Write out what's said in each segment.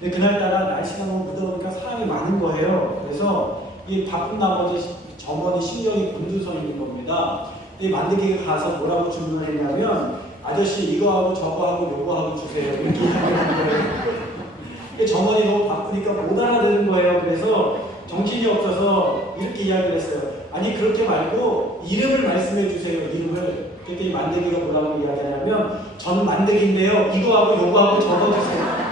근데 그날따라 날씨가 너무 무더우니까 사람이 많은 거예요. 그래서 이 바쁜 나머지 점원이 신경이 곤두서 있는 겁니다. 이 만드기가 가서 뭐라고 주문을 했냐면, 아저씨 이거하고 저거하고 요거하고 주세요. 이렇게 이야기하는 거예요. 점원이 너무 바쁘니까 못 알아듣는 거예요. 그래서 정신이 없어서 이렇게 이야기를 했어요. 아니 그렇게 말고 이름을 말씀해 주세요. 이름을. 그랬더니 만드기가 뭐라고 이야기하냐면, 전 만드기인데요. 이거하고 요거하고 저거 주세요.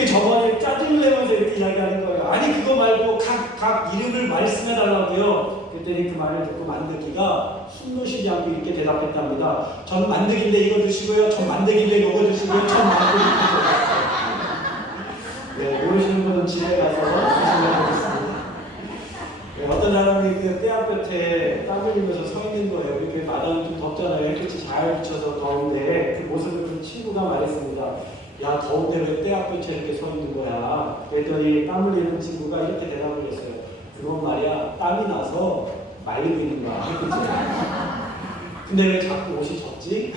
점원이 짜증을 내면서 이렇게 이야기하는 거예요. 아니 그거 말고 각 이름을 말씀해 달라고요. 그랬더니 그 말을 듣고 만드기가 숨도 쉬지 않고 이렇게 대답했답니다. 전 만드기인데 이거 주시고요. 전 만드기인데 이거 주시고요. 전 만드기인데 네, 모르시는 분은 집에 가서 조심해보겠습니다. 네, 어떤 사람이 그 떼약볕에 땀 흘리면서 서 있는 거예요. 이렇게 마당은 좀 덥잖아요. 햇빛이 잘 비쳐서 더운데 그 모습을 본 친구가 말했습니다. 야, 더운데 왜 떼약볕에 이렇게 서 있는 거야? 그랬더니 땀 흘리는 친구가 이렇게 대답을 했어요. 그건 말이야, 땀이 나서 말리고 있는 거야. 근데 왜 자꾸 옷이 젖지?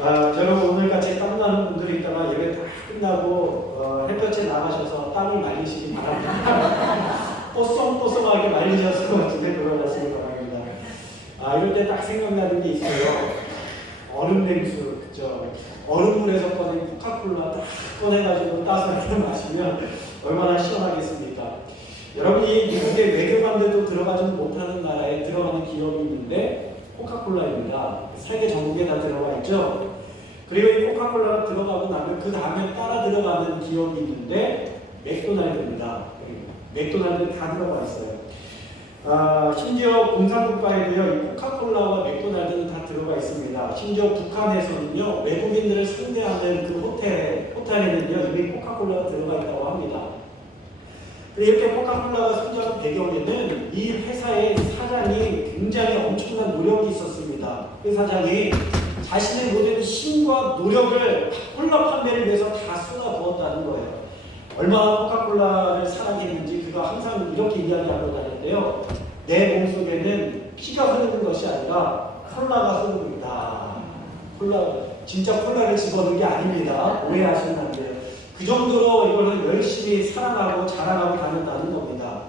여러분 오늘 같이 땀나는 분들이 있다가 예배 다 끝나고 햇볕에 나가셔서 땀을 말리시기 바랍니다. 뽀송뽀송하게 말리셔서 집에 돌아가시기 바랍니다. 이럴 때 딱 생각나는 게 있어요. 얼음 냉수, 그죠? 얼음물에서 꺼낸 코카콜라 딱 꺼내가지고 따서 이렇게 마시면 얼마나 시원하겠습니까? 여러분이 미국의 외교관들도 들어가지는 못하는 나라에 들어가는 기업이 있는데 코카콜라입니다. 세계 전국에 다 들어가 있죠. 그리고 이 코카콜라가 들어가고 나면 그 다음에 따라 들어가는 기업이 있는데 맥도날드입니다. 맥도날드 다 들어가 있어요. 심지어 공산국가에도요, 이 코카콜라와 맥도날드는 다 들어가 있습니다. 심지어 북한에서는요, 외국인들을 상대하는 그 호텔에는요, 이미 코카콜라가 들어가 있다고 합니다. 이렇게 코카콜라가 성장한 배경에는 이 회사의 사장이 굉장히 엄청난 노력이 있었습니다. 그 사장이 자신의 모든 힘과 노력을 콜라 판매를 위해서 다 쏟아부었다는 거예요. 얼마나 코카콜라를 사랑했는지 그가 항상 이렇게 이야기하고 다녔는데요. 내 몸속에는 피가 흐르는 것이 아니라 콜라가 흐르고 있다. 진짜 콜라를 집어넣은 게 아닙니다. 오해하시면 안 돼요. 그 정도로 이걸 열심히 사랑하고 자랑하고 다녔다는 겁니다.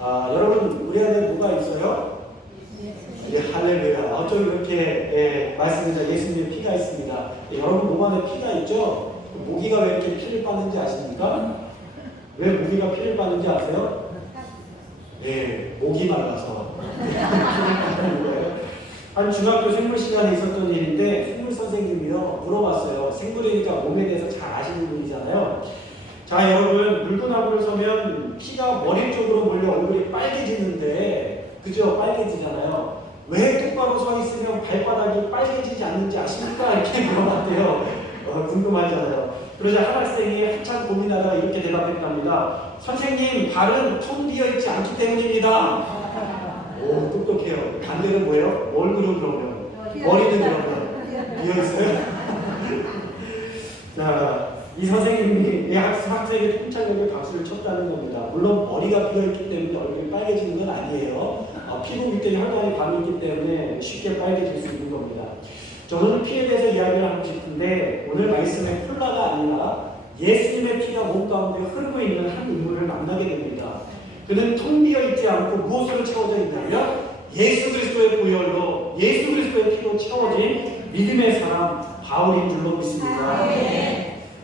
여러분 우리 안에 뭐가 있어요? 예, 할렐루야. 어쩜 이렇게 말씀드립니다. 예수님의 피가 있습니다. 여러분 몸 안에 피가 있죠? 모기가 왜 이렇게 피를 빠는지 아십니까? 왜 모기가 피를 빠는지 아세요? 네, 목이 말라서 피를 빠는 거예요. 한 중학교 생물 시간에 있었던 일인데 생물 선생님이요 물어봤어요. 생물이니까 몸에 대해서 잘 아시는 분이잖아요. 자 여러분 물구나무를 서면 피가 머리 쪽으로 몰려 얼굴이 빨개지는데 그죠? 빨개지잖아요. 왜 똑바로 서 있으면 발바닥이 빨개지지 않는지 아십니까? 이렇게 물어봤대요. 궁금하잖아요. 그러자 한 학생이 한참 고민하다가 이렇게 대답했답니다. 선생님, 발은 텅 비어 있지 않기 때문입니다. 오, 똑똑해요. 반대로 뭐예요? 얼굴은 그러면 머리는 그러면 비어 있어요? 자, 이 선생님이 이 학생에게 통찰력에 박수를 쳤다는 겁니다. 물론 머리가 비어 있기 때문에 얼굴이 빨개지는 건 아니에요. 피부 밑에 혈관이 감이 있기 때문에 쉽게 빨개질 수 있는 겁니다. 저는 피에 대해서 이야기를 하고 싶은데 오늘 말씀의 콜라가 아니라 예수님의 피가 몸 가운데 흐르고 있는 한 인물을 만나게 됩니다. 그는 텅 비어 있지 않고 무엇으로 채워져 있냐면 예수 그리스도의 보혈로 예수 그리스도의 피로 채워진 믿음의 사람 바울인 줄로 믿습니다.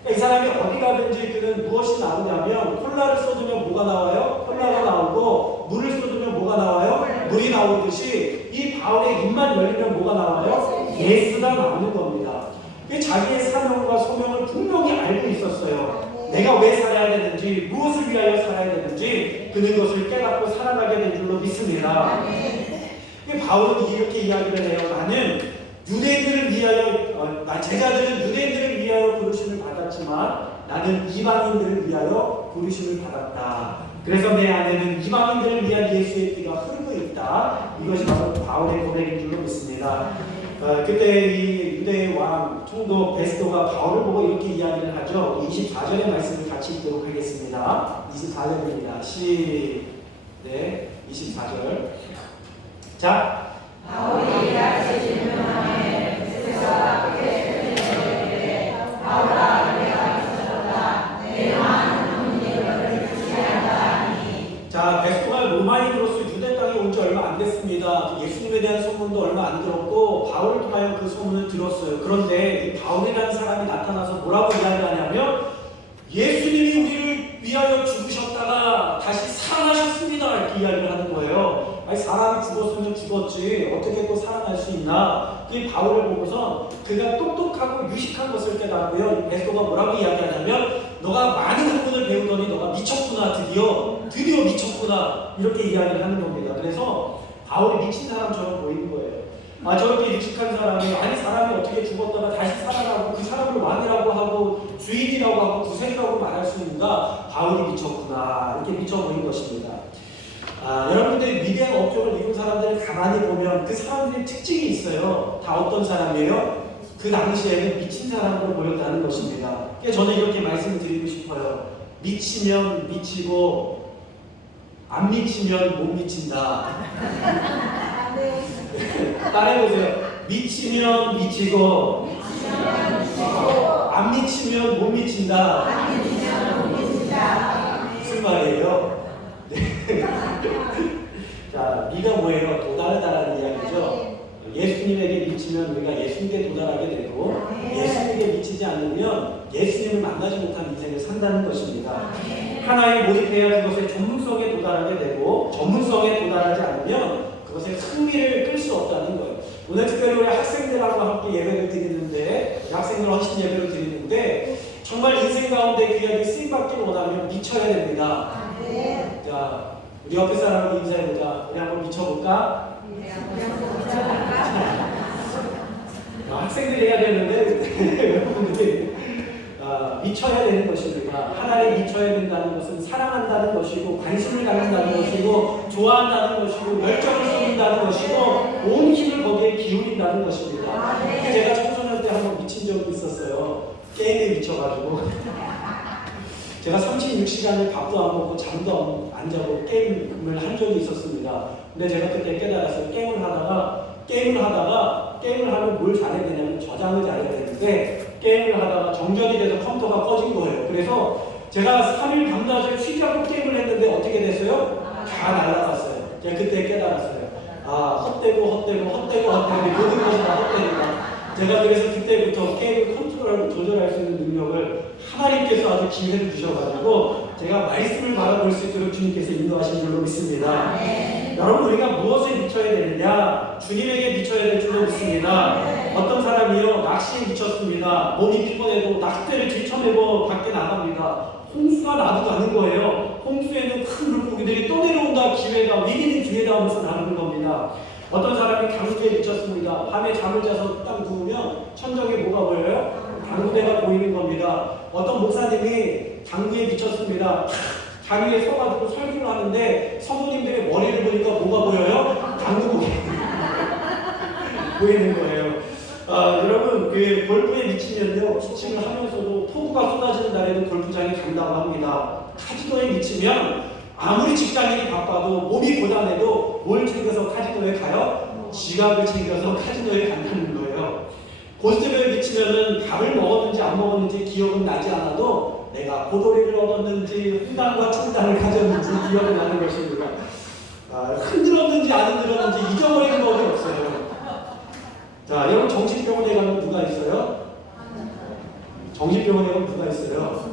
이 사람이 어디 가든지 그는 무엇이 나오냐면 콜라를 쏟으면 뭐가 나와요? 콜라가 나오고 물을 쏟으면 뭐가 나와요? 물이 나오듯이 이 바울의 입만 열리면 뭐가 나와요? 예수가 나오는 겁니다. 자기의 사명과 소명을 분명히 알고 있었어요. 내가 왜 살아야 되는지 무엇을 위하여 살아야 되는지 그는 그것을 깨닫고 살아가게 된 줄로 믿습니다. 바울은 이렇게 이야기를 해요. 나는 유대인들을 위하여 제자들은 유대인들을 위하여 부르심을 받았지만 나는 이방인들을 위하여 부르심을 받았다. 그래서 내 안에는 이방인들을 위한 예수의 피가 흐르고 있다. 이것이 바로 바울의 고백인 줄로 믿습니다. 그때 이 유대의 왕 총독 베스도가 바울을 보고 이렇게 이야기를 하죠. 24절의 말씀을 같이 읽도록 하겠습니다. 24절입니다. 24절. 자, 바울이 다시 질문하에 스가 그에게 바울아 내가 바울을 통하여 그 소문을 들었어요. 그런데 이 바울이라는 사람이 나타나서 뭐라고 이야기하냐면 예수님이 우리를 위하여 죽으셨다가 다시 살아나셨습니다. 이렇게 이야기를 하는 거예요. 아니 사람이 죽었으면 죽었지 어떻게 또 살아날 수 있나? 그 바울을 보고서 그가 똑똑하고 유식한 것을 깨닫고요. 베드로가 뭐라고 이야기하냐면 너가 많은 학문을 배우더니 너가 미쳤구나. 드디어 미쳤구나. 이렇게 이야기를 하는 겁니다. 그래서 바울이 미친 사람처럼 보이는 거예요. 아 저렇게 유식한 사람이 아니 사람이 어떻게 죽었다가 다시 살아나고 그 사람을 왕이라고 하고 주인이라고 하고 구세주라고 말할 수 있는가? 바울이 미쳤구나. 이렇게 미쳐 보인 것입니다. 여러분들 위대한 업적을 이룬 사람들을 가만히 보면 그 사람들의 특징이 있어요. 다 어떤 사람이에요? 그 당시에는 미친 사람으로 보였다는 것입니다. 그래서 저는 이렇게 말씀을 드리고 싶어요. 미치면 미치고 안 미치면 못 미친다. 따라해보세요. 미치면 미치고 안 미치면 못 미친다. 무슨 말이에요? 네. 자, 미가 뭐예요? 도달하다라는 이야기죠. 예수님에게 미치면 우리가 예수님께 도달하게 되고 예수님에게 미치지 않으면 예수님을 만나지 못한 인생을 산다는 것입니다. 하나에 몰입해야 그것의 전문성에 도달하게 되고 전문성에 도달하지 않으면 그것에 흥미를 끌 수 없다는 거예요. 오늘 특별히 우리 학생들하고 함께 예배를 드리는데 학생들 헌신 예배를 드리는데 정말 인생 가운데 귀하게 쓰임받기를 원하면 미쳐야 됩니다. 자, 우리 옆에 사람하고 인사해보자. 우리 한번 미쳐볼까? 학생들이 해야 되는데 여러분들이 미쳐야 되는 것입니다. 하나에 미쳐야 된다는 것은 사랑한다는 것이고 관심을 갖는다는 것이고 좋아한다는 것이고 열정을 쏟는다는 것이고 온 힘을 거기에 기울인다는 것입니다. 제가 청소년 때 한번 미친 적이 있었어요. 게임에 미쳐가지고 제가 36시간을 밥도 안 먹고 잠도 안 자고 게임을 한 적이 있었습니다. 근데 제가 그때 깨달았어요. 게임을 하면 뭘 잘해야 되냐면 저장을 잘해야 되는데 게임을 하다가 정전이 돼서 컴퓨터가 꺼진 거예요. 그래서 제가 3일 밤낮을 쉬지 않고 게임을 했는데 어떻게 됐어요? 다 날아갔어요. 제가 그때 깨달았어요. 헛되고 모든 것이 다 헛되니까. 제가 그래서 그때부터 게임을 컨트롤하고 조절할 수 있는 능력을 하나님께서 아주 기회를 주셔가지고 제가 말씀을 바라볼 수 있도록 주님께서 인도하신 줄로 믿습니다. 여러분 우리가 무엇에 미쳐야 되느냐? 주님에게 미쳐야 될 줄로 믿습니다. 어떤 사람이요 낚시에 미쳤습니다. 몸이 피곤해도 낚싯대를 들쳐내고 밖에 나갑니다. 홍수가 나도 가는 거예요. 홍수에는 큰 물고기들이 또 내려온다. 기회다. 위기는 기회다 하면서 나가는 겁니다. 어떤 사람이 당구에 미쳤습니다. 밤에 잠을 자서 딱 누우면 천정에 뭐가 보여요? 당구대가 보이는 겁니다. 어떤 목사님이 당구에 미쳤습니다. 자리에 서가지고 설교를 하는데 성도님들의 머리를 보니까 뭐가 보여요? 당구복이 보이는 거예요. 여러분 그 골프에 미치면요 피칭을 하면서도 폭우가 쏟아지는 날에는 골프장에 간다고 합니다. 카지노에 미치면 아무리 직장인이 바빠도 몸이 고단해도 뭘 챙겨서 카지노에 가요? 지갑을 챙겨서 카지노에 간다는 거예요. 고스톱에 미치면은 밥을 먹었는지 안 먹었는지 기억은 나지 않아도 내가 고도리를 얻었는지 훈단과 충단을 가졌는지 기억이 나는 것입니다. 흔들었는지 안 흔들었는지 잊어버리는 법이 없어요. 자, 여러분 정신병원에 가면 누가 있어요? 정신병원에 가면 누가 있어요?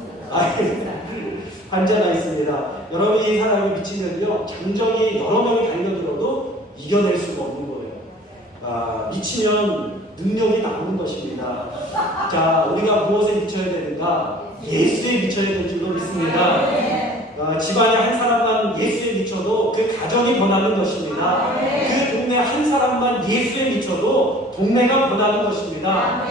환자가 있습니다. 여러분 이 사람이 미치면요 장정이 여러 명이 달려들어도 이겨낼 수가 없는 거예요. 미치면 능력이 나오는 것입니다. 자, 우리가 무엇에 미쳐야 되는가? 예수에 미쳐야 될 줄로 믿습니다. 집안에 한 사람만 예수에 미쳐도 그 가정이 변하는 것입니다. 그 동네 한 사람만 예수에 미쳐도 동네가 변하는 것입니다.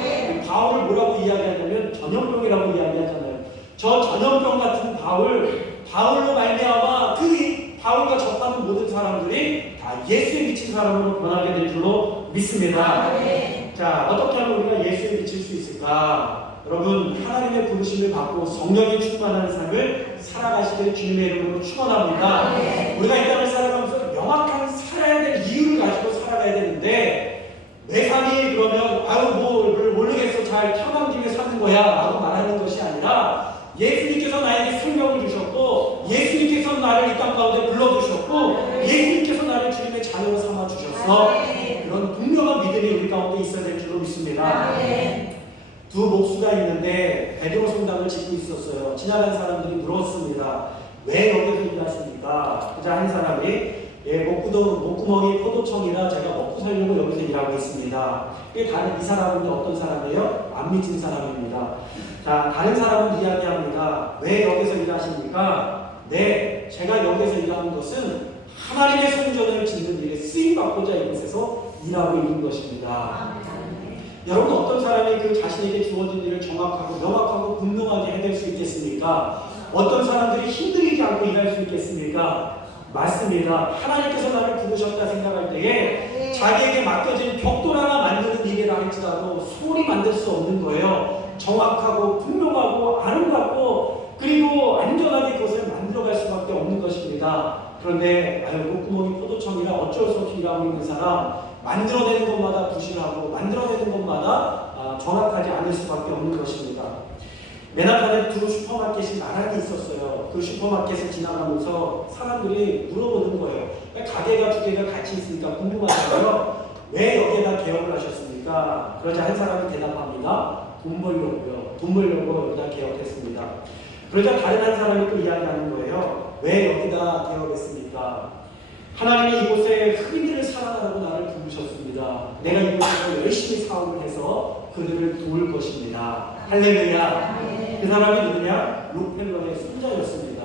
바울을 뭐라고 이야기하냐면 전염병이라고 이야기하잖아요. 저 전염병 같은 바울로 말미암아 그 바울과 접하는 모든 사람들이 다 예수에 미친 사람으로 변하게 될 줄로 믿습니다. 자, 어떻게 하면 우리가 예수에 미칠 수 있을까? 여러분 하나님의 부르심을 받고 성령이 충만한 삶을 살아가시길 주님의 이름으로 축원합니다. 우리가 이 땅을 살아가면서 명확한 살아야 될 이유를 가지고 살아가야 되는데 내 삶이 그러면 뭘 모르겠어 잘 태어난 김에 사는 거야 라고 말하는 것이 아니라 예수님께서 나에게 생명을 주셨고 예수님께서 나를 이 땅 가운데 불러주셨고 예수님께서 나를 주님의 자녀로 삼아 주셨어. 이런 분명한 믿음이 우리 가운데 있어야 것입니다. 두 목수가 있는데 베드로 성당을 짓고 있었어요. 지나간 사람들이 물었습니다. 왜 여기서 일하십니까? 그자 한 사람이 목구멍이 포도청이라 제가 먹고 살려고 여기서 일하고 있습니다. 이 사람은 어떤 사람이에요? 안 믿은 사람입니다. 자, 다른 사람은 이야기합니다. 왜 여기서 일하십니까? 네, 제가 여기서 일하는 것은 하나님의 성전을 짓는 일에 쓰임받고자 이곳에서 일하고 있는 것입니다. 여러분, 어떤 사람이 그 자신에게 주어진 일을 정확하고 명확하고 분명하게 해낼 수 있겠습니까? 어떤 사람들이 힘들이지 않고 일할 수 있겠습니까? 맞습니다. 하나님께서 나를 부르셨다 생각할 때에 자기에게 맡겨진 벽돌 하나 만드는 일이라 할지라도 소홀히 만들 수 없는 거예요. 정확하고 분명하고 아름답고 그리고 안전하게 그것을 만들어갈 수밖에 없는 것입니다. 그런데 목구멍이 포도청이라 어쩔 수 없이 일하고 있는 사람, 만들어내는 것마다 부실하고 만들어내는 것마다 정확하지 않을 수밖에 없는 것입니다. 맨하탄에 두 슈퍼마켓이 나란히 있었어요. 그 슈퍼마켓을 지나가면서 사람들이 물어보는 거예요. 가게가 두 개가 같이 있으니까 궁금하잖아요. 왜 여기에다 개업을 하셨습니까? 그러자 한 사람이 대답합니다. 돈 벌려고요. 돈 벌려고 여기다 개업했습니다. 그러자 다른 한 사람이 또 이야기하는 거예요. 왜 여기다 개업했습니까? 하나님이 이곳에 흑인들을 사랑하라고 나를 부르셨습니다. 내가 이곳에서 열심히 사업을 해서 그들을 도울 것입니다. 할렐루야. 그 사람이 누구냐? 록펠러의 손자였습니다.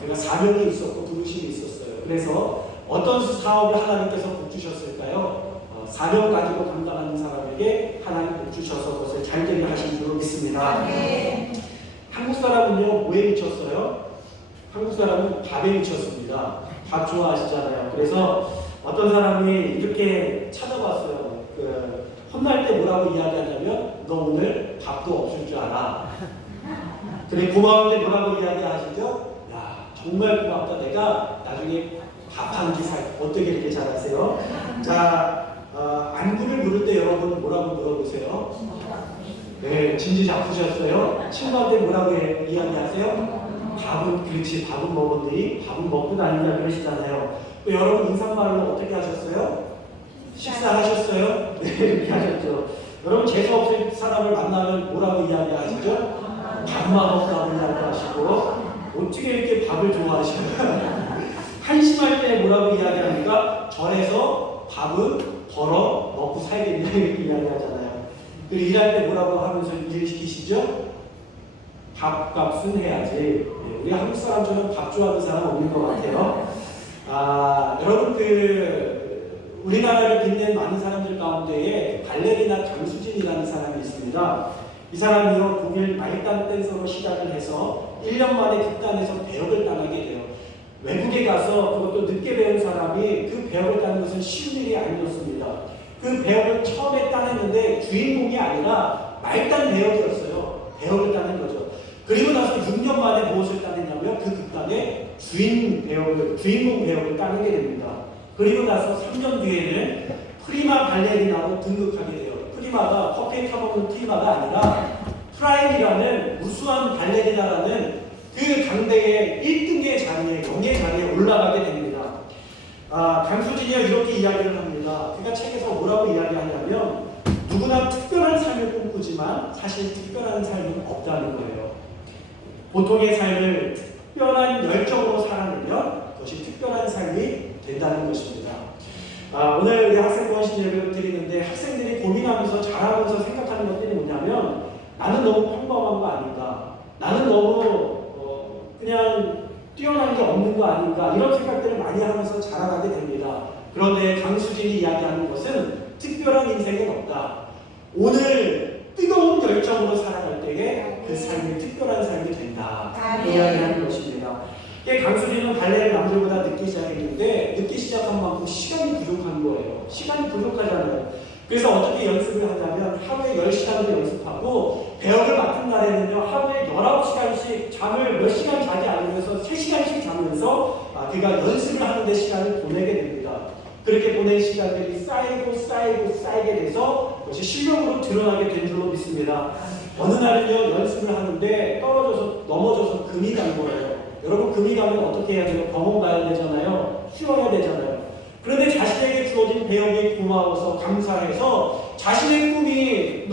그가 사명이 있었고 부르심이 있었어요. 그래서 어떤 사업을 하나님께서 복 주셨을까요? 사명 가지고 감당하는 사람에게 하나님 복 주셔서 그것을 잘 되게 하신 줄로 믿습니다. 한국 사람은요, 뭐에 미쳤어요? 한국 사람은 밥에 미쳤습니다. 밥 좋아하시잖아요. 그래서 어떤 사람이 이렇게 찾아봤어요. 혼날 때 뭐라고 이야기하냐면 너 오늘 밥도 없을 줄 알아. 그래 고마운데 뭐라고 이야기하시죠? 야 정말 고맙다. 내가 나중에 밥 한 끼 살. 어떻게 이렇게 잘하세요? 자 안부를 물을 때 여러분 뭐라고 물어보세요? 네, 진지 잡수셨어요? 친구한테 뭐라고 이야기하세요? 밥은 그렇지 밥은 먹었니? 밥은 먹고 다닌다 그러시잖아요. 여러분 인사말로 어떻게 하셨어요? 식사하셨어요? 네, 이렇게 하셨죠. 여러분 재수없을 사람을 만나면 뭐라고 이야기하시죠? 밥만 없다고 이야기하시고 어떻게 이렇게 밥을 좋아하시나요? 한심할 때 뭐라고 이야기합니까? 절에서 밥은 벌어 먹고 살겠냐 이렇게 이야기하잖아요. 그리고 일할 때 뭐라고 하면서 일을 시키시죠? 밥값은 해야지. 네, 우리 한국 사람처럼 밥 좋아하는 사람 없는 것 같아요. 여러분 우리나라를 빛낸 많은 사람들 가운데에 발레리나 강수진이라는 사람이 있습니다. 이 사람이요 독일 말단 댄서로 시작을 해서 1년 만에 극단에서 배역을 따내게 돼요. 외국에 가서 그것도 늦게 배운 사람이 그 배역을 따는 것은 쉬운 일이 아니었습니다. 그 배역을 처음에 따냈는데 주인공이 아니라 말단 배역이었어요. 배역을 따낸 거죠. 그리고 나서 6년 만에 무엇을 따냈냐면 그 극단의 주인공 배역을 따내게 됩니다. 그리고 나서 3년 뒤에는 프리마 발레리나로 등극하게 돼요. 프리마가 커피에 타먹는 프리마가 아니라 프라임이라는 우수한 발레리나라는 그 당대의 1등의 자리에, 영예 자리에 올라가게 됩니다. 강수진이가 이렇게 이야기를 합니다. 그가 책에서 뭐라고 이야기하냐면 누구나 특별한 삶을 꿈꾸지만 사실 특별한 삶은 없다는 거예요. 보통의 삶을 특별한 열정으로 살아내면 그것이 특별한 삶이 된다는 것입니다. 오늘 우리 학생 권신 예배를 드리는데 학생들이 고민하면서 잘하면서 생각하는 것들이 뭐냐면 나는 너무 평범한 거 아닌가? 나는 너무 그냥 뛰어난 게 없는 거 아닌가? 이런 생각들을 많이 하면서 자라나게 됩니다. 그런데 강수진이 이야기하는 것은 특별한 인생은 없다. 오늘 뜨거운 열정으로 살아갈 때에 그 삶이 특별한 삶이 된다. 이야기하는 것입니다. 강수진은 발레를 남들보다 늦게 시작했는데 늦게 시작한 만큼 시간이 부족한 거예요. 시간이 부족하잖아요. 그래서 어떻게 연습을 하냐면 하루에 10시간을 연습하고 배역을 맡은 날에는요 하루에 19시간씩 잠을 몇 시간 자지 않으면서 3시간씩 자면서 그가 연습을 하는데 시간을 보내게 됩니다. 그렇게 보낸 시간들이 쌓이게 돼서 그것이 실력으로 드러나게 된 줄로 믿습니다. 어느 날은요 연습을 하는데 넘어져서 금이 간 거예요. 여러분 금이 가면 어떻게 해야 돼요? 병원 가야 되잖아요. 쉬어야 되잖아요. 그런데 자신에게 주어진 배역이 고마워서 감사해서 자신의 꿈이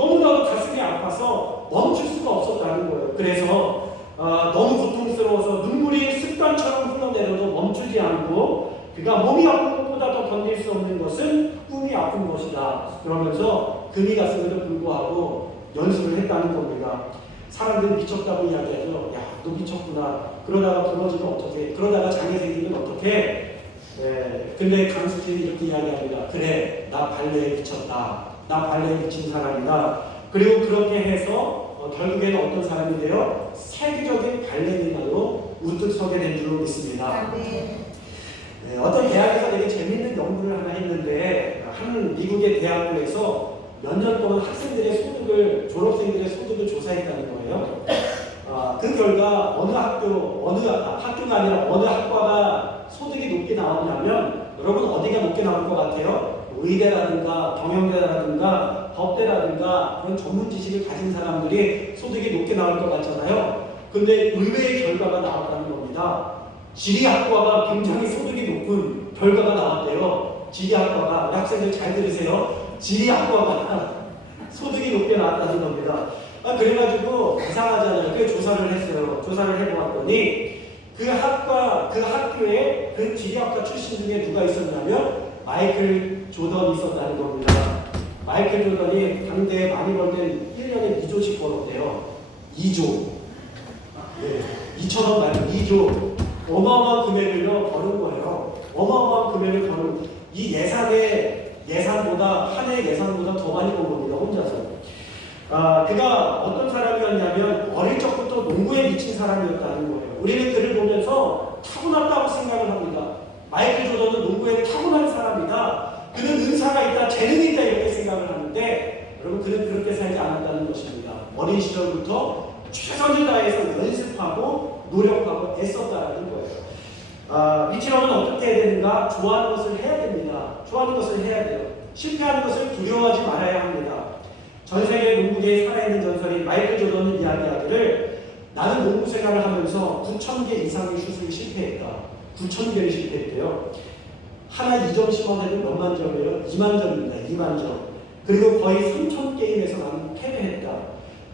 멈출 수가 없었다는 거예요. 그래서 너무 고통스러워서 눈물이 습관처럼 흘러내려도 멈추지 않고 그가 몸이 아픈 것보다 더 견딜 수 없는 것은 꿈이 아픈 것이다. 그러면서 금이 갔음에도 불구하고 연습을 했다는 겁니다. 사람들이 미쳤다고 이야기하죠. 야, 너 미쳤구나. 그러다가 부러지면 어떡해. 그러다가 장애 생기면 어떡해. 근데 강수진이 이렇게 이야기합니다. 그래, 나 발레에 미쳤다. 나 발레에 미친 사람이다. 그리고 그렇게 해서 결국에는 어떤 사람이 돼요? 세계적인 발레리나로 우뚝 서게 된 줄로 믿습니다. 어떤 대학에서 되게 재밌는 연구를 하나 했는데 한 미국의 대학교에서 몇 년 동안 학생들의 소득을, 졸업생들의 소득을 조사했다는 거예요. 그 결과 어느 학교가 아니라 어느 학과가 소득이 높게 나오냐면 여러분 어디가 높게 나올 것 같아요? 의대라든가 경영대라든가 법대라든가 그런 전문 지식을 가진 사람들이 소득이 높게 나올 것 같잖아요. 근데 의외의 결과가 나왔다는 겁니다. 지리학과가 굉장히 소득이 높은 결과가 나왔대요. 지리학과가, 우리 학생들 잘 들으세요. 지리학과가 소득이 높게 나왔다는 겁니다. 그래가지고 이상하잖아요. 그 조사를 했어요. 조사를 해보았더니 그 학교에 그 지리학과 출신 중에 누가 있었냐면 마이클 조던이 있었다는 겁니다. 마이클 조던이 당대에 많이 벌 땐 1년에 2조씩 벌었대요. 2조. 네, 2천원 말고 2조. 어마어마한 금액을요 버는 거예요. 어마어마한 금액을 버는 이 예산보다 한 해 예산보다 더 많이 번 겁니다. 혼자서. 그가 어떤 사람이었냐면 어릴 적부터 농구에 미친 사람이었다는 거예요. 우리는 그를 보면서 타고났다고 생각을 합니다. 마이클 조던은 농구에 타고난 사람이다. 그는 은사가 있다, 재능이 있다 이렇게 생각을 하는데 여러분 그는 그렇게 살지 않았다는 것입니다. 어린 시절부터 최선을 다해서 연습하고 노력하고 애썼다라는 거예요. 이처럼은 어떻게 해야 되는가? 좋아하는 것을 해야 됩니다. 좋아하는 것을 해야 돼요. 실패하는 것을 두려워하지 말아야 합니다. 전 세계 농구계에 살아있는 전설인 마이클 조던은 이야기하기를 나는 농구 생활을 하면서 9,000개 이상의 슛을 실패했다. 9,000개를 실패했대요. 하나 2점 심어내는 몇만 점이에요? 2만 점입니다. 2만 점. 그리고 거의 3,000게임에서 나는 패배했다.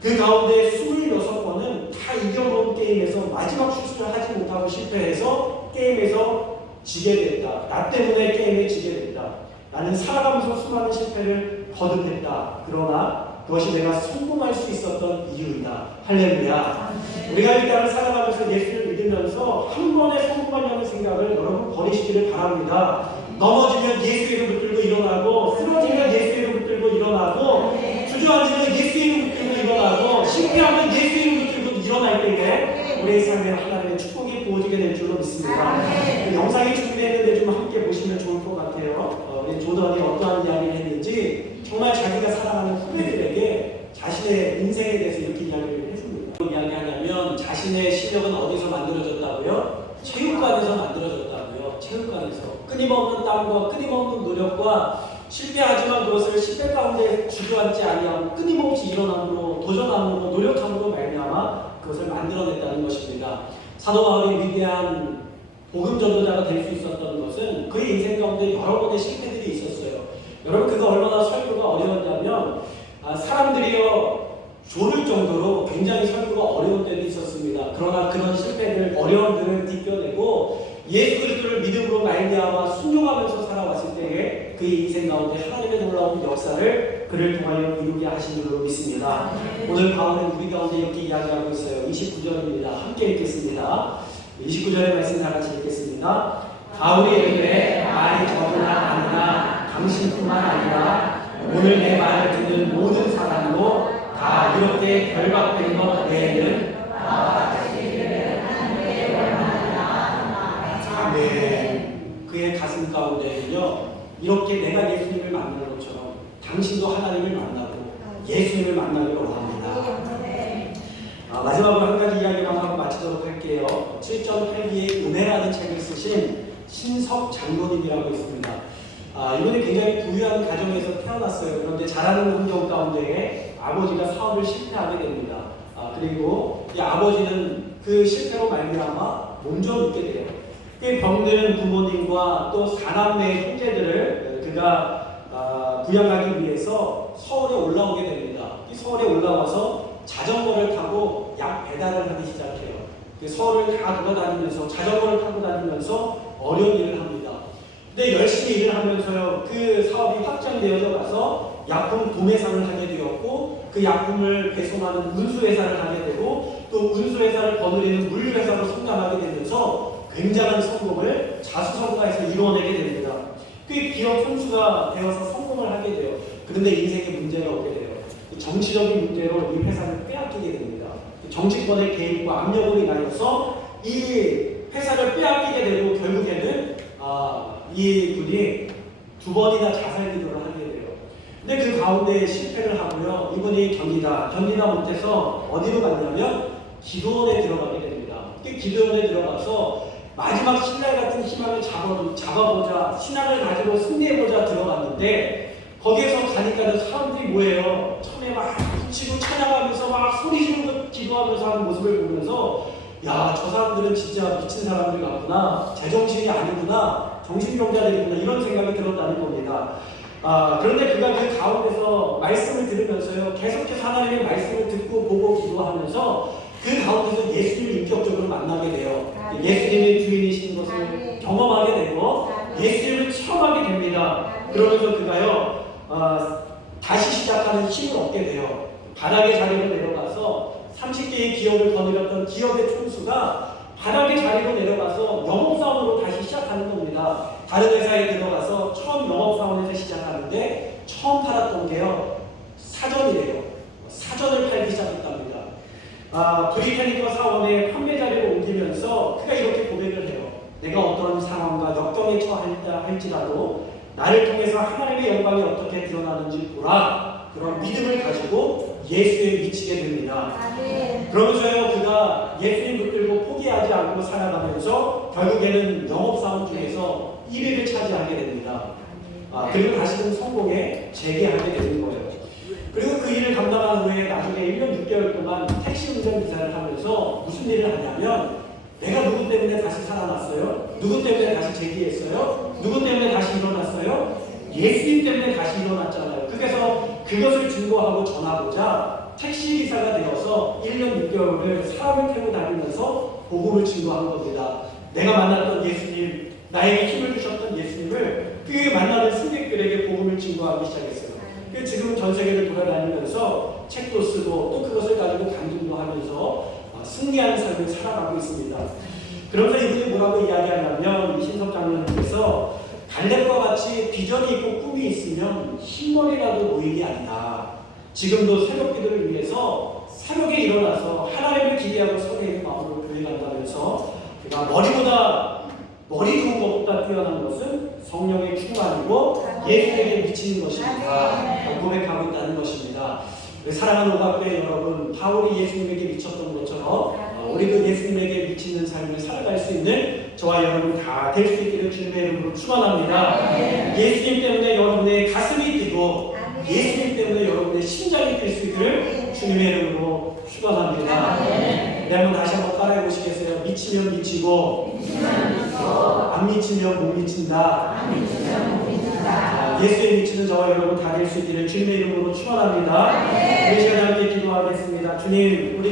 그 가운데 26번은 다 이겨본 게임에서 마지막 슛을 하지 못하고 실패해서 게임에서 지게 됐다. 나 때문에 게임에 지게 됐다. 나는 살아가면서 수많은 실패를 거듭했다. 그러나 그것이 내가 성공할 수 있었던 이유이다. 할렐루야. 우리가 일단 살아가면서 예수를 믿으면서 한 번에 성공하려는 생각을 여러분 버리시기를 바랍니다. 넘어지면 예수 이름 붙들고 일어나고, 쓰러지면 예수 이름 붙들고 일어나고, 주저앉으면 예수 이름 붙들고 일어나고, 실패하면 예수 이름 붙들고 일어날 때에 우리의 삶에 하나님의 축복이 부어지게 될 줄로 믿습니다. 그 영상이 준비했는데 좀 함께 보시면 좋을 것 같아요. 우리 조던이 어떠한 이야기를 했는지 정말 자기가 사랑하는 후배들에게 자신의 인생에 대해서 이렇게 이야기를 했습니다. 이야기하냐면 자신의 실력은 어디서 만들어졌다고요? 체육관에서 만들어졌다고요. 체육관에서 끊임없는 땀과 끊임없는 노력과 실패하지만 그것을 실패 가운데 주저앉지 아니하고 끊임없이 일어남으로 도전함으로 노력함으로 말미암아 그것을 만들어냈다는 것입니다. 사도 바울이 위대한 복음 전도자가 될 수 있었던 것은 그의 인생 가운데 여러 번의 실패들이 있었어요. 여러분 그가 얼마나 설교가 어려웠냐면 사람들이요 조를 정도로 굉장히 설교가 어려운 때도 있었습니다. 그러나 그런 실패들, 어려움들을 디뎌내고 예수 그리스도를 믿음으로 말미암아 순종하면서 살아왔을 때에 그의 인생 가운데 하나님의 놀라운 역사를 그를 통하여 이루게 하신 줄로 믿습니다. 오늘 바울은 우리 가운데 이렇게 이야기하고 있어요. 29절입니다. 함께 읽겠습니다. 29절의 말씀 다 같이 읽겠습니다. 바울이 이르되 말이 저보다 아니라 당신뿐만 아니라 오늘 내 말을 듣는 모든 사람도 다 이렇게 결박된 것 외에는 아멘. 그의 가슴 가운데는요 이렇게 내가 예수님을 만나는 것처럼 당신도 하나님을 만나고 예수님을 만나기를 원합니다. 마지막으로 한 가지 이야기만 하고 마치도록 할게요. 7.8기의 은혜라는 책을 쓰신 신석 장로님이라고 있습니다. 이분이 굉장히 부유한 가정에서 태어났어요. 그런데 자라는 환경 가운데 아버지가 사업을 실패하게 됩니다. 그리고 이 아버지는 그 실패로 말미암아 몸져 눕게 돼요. 꽤 병든 부모님과 또 4남매의 형제들을 그가 부양하기 위해서 서울에 올라오게 됩니다. 이 서울에 올라와서 자전거를 타고 약 배달을 하기 시작해요. 서울을 다 돌아다니면서 자전거를 타고 다니면서 어려운 일을 합니다. 근데 열심히 일을 하면서요, 그 사업이 확장되어져 가서 약품 도매상을 하게 되었고, 그 약품을 배송하는 운수회사를 하게 되고, 또 운수회사를 거느리는 물류회사로 성장하게 되면서 굉장한 성공을 자수성가해서 이루어내게 됩니다. 꽤 기업 선수가 되어서 성공을 하게 돼요. 그런데 인생에 문제가 오게 돼요. 정치적인 문제로 이 회사를 빼앗기게 됩니다. 정치권의 개입과 압력으로 인하여서 이 회사를 빼앗기게 되고 결국에는 이 분이 2번이나 자살 기도를 하게 돼요. 근데 그 가운데 실패를 하고요. 이분이 견디다 못해서 어디로 갔냐면 기도원에 들어가게 됩니다. 기도원에 들어가서 마지막 신랄 같은 희망을 잡아보자, 신앙을 가지고 승리해보자 들어갔는데, 거기에서 가니까 사람들이 뭐예요? 처음에 막 붙이고 찬양하면서 막 소리 지르고 기도하면서 하는 모습을 보면서, 야, 저 사람들은 진짜 미친 사람들 같구나, 제정신이 아니구나, 정신병자들이구나, 이런 생각이 들었다는 겁니다. 그런데 그가 그 가운데서 말씀을 들으면서요, 계속해서 하나님의 말씀을 듣고 보고 기도하면서 그 가운데서 예수님을 인격적으로 만나게 돼요. 예수님의 주인이신 것을 경험하게 되고 예수님을 체험하게 됩니다. 그러면서 그가요, 다시 시작하는 힘을 얻게 돼요. 바닥의 자리로 내려가서 30개의 기업을 거느렸던 기업의 총수가 바닥의 자리로 내려가서 영업사원으로 다시 시작하는 겁니다. 다른 회사에 들어가서 처음 영업사원에서 시작하는데 처음 팔았던 게요, 사전이래요. 사전을 팔기 시작했답니다. 브리타니커 사원의 판매 자리로 옮기면서 그가 이렇게 고백을 해요. 내가 어떤 상황과 역경에 처할지라도 나를 통해서 하나님의 영광이 어떻게 드러나는지 보라. 그런 믿음을 가지고 예수에 미치게 됩니다. 그러면서요, 그가 예수님 붙들고 포기하지 않고 살아가면서 결국에는 영업사원 중에서 1위를 차지하게 됩니다. 그리고 다시금 성공에 재개하게 되는 거예요. 그리고 그 일을 감당한 후에 나중에 1년 6개월 동안 택시 운전기사를 하면서 무슨 일을 하냐면, 내가 누구 때문에 다시 살아났어요? 누구 때문에 다시 재기했어요? 누구 때문에 다시 일어났어요? 예수님 때문에 다시 일어났잖아요. 그래서 그것을 증거하고 전하고자 택시기사가 되어서 1년 6개월을 사람을 태우고 다니면서 복음을 증거한 겁니다. 내가 만났던 예수님, 나에게 힘을 주셨던 예수님을 그 만나는 승객들에게 복음을 증거하기 시작했어요. 지금 전 세계를 돌아다니면서 책도 쓰고 또 그것을 가지고 간증도 하면서 승리하는 삶을 살아가고 있습니다. 그러면서 이분이 뭐라고 이야기하냐면, 이신석 장로님께서 갈렙과 같이 비전이 있고 꿈이 있으면 흰머리라도 모이기 아니다. 지금도 새벽 기도를 위해서 새벽에 일어나서 하나님을 기대하고 서게 있는 마음으로 교회 간다면서, 그가 머리 좋은 것보다 뛰어난 것은 성령의 충만이고 예수에게 미치는 것입니다. 고백하고 있다는 것입니다. 사랑하는 오각교회 여러분, 바울이 예수님에게 미쳤던 것처럼 우리도 예수님에게 미치는 삶을 살아갈 수 있는 저와 여러분 다 될 수 있기를 주님의 이름으로 축원합니다. 예수님 때문에 여러분의 가슴이 뛰고 예수님 때문에 여러분의 심장이 뛸 수 있기를 주님의 이름으로 축원합니다. 네, 한번 다시 한번 따라해 보시겠어요? 미치면 미치고 안 미치면 못 미친다. 예수에 미치는 저와 여러분 다 될 수 있기를 주님의 이름으로 축원합니다. 우리 시간에 함께 기도하겠습니다. 주님, 우리